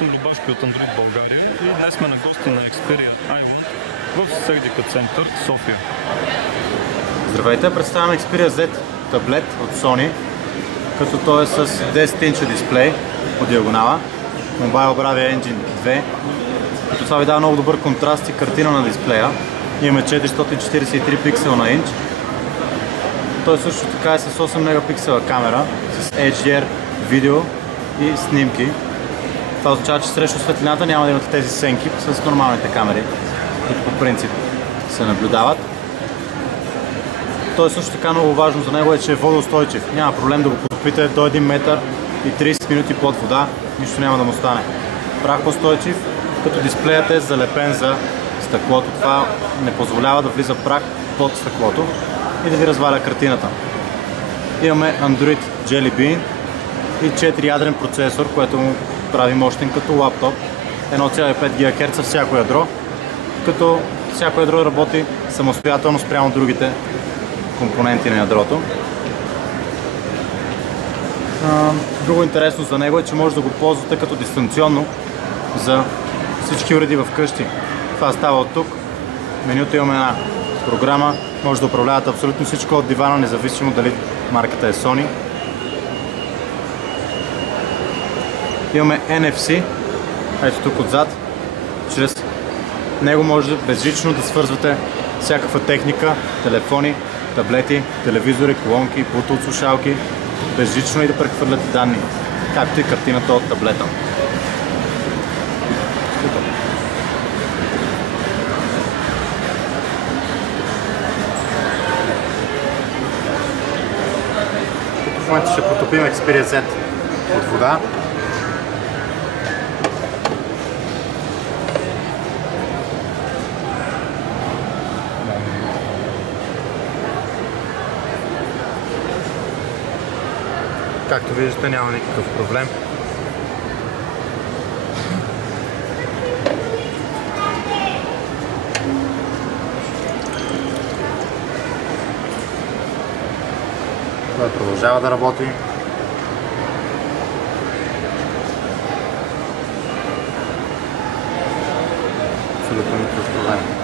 съм Любашки от Android България и днес сме на гости на Xperia Island в Сердика център, София. Здравейте, представяме Xperia Z таблет от Sony, като той е с 10-инча дисплей по диагонала, Mobile Bravia Engine 2, като това ви дава много добър контраст и картина на дисплея. Имаме 443 пиксела на инч. Той също така е с 8 мегапиксела камера, с HDR видео и снимки. Това означава, че срещу светлината няма да имате тези сенки с нормалните камери, които по принцип се наблюдават. Той също така много важно за него е, че е водоустойчив. Няма проблем да го потопите до 1 метър и 30 минути под вода, нищо няма да му стане. Прахоустойчив, като дисплеят е залепен за стъклото. Това не позволява да влиза прах под стъклото и да ви разваля картината. Имаме Android Jelly Bean и 4-ядрен процесор, което му прави мощен като лаптоп. 1,5 ГГц всяко ядро, като всяко ядро работи самостоятелно спрямо другите компоненти на ядрото. Друго интересно за него е, че може да го ползвате като дистанционно за всички уреди в къщи. Това става от тук. В менюто имаме една програма, може да управлявате абсолютно всичко от дивана, независимо дали марката е Sony. Имаме NFC, ето тук отзад. Чрез него може безжично да свързвате всякаква техника, телефони, таблети, телевизори, колонки, Bluetooth слушалки, безжично и да прехвърляте данни, както и картината от таблета. В момента ще потопим Xperia Z от вода. Както виждате, няма никакъв проблем. Той продължава да работи. Абсолютно никакъв проблем.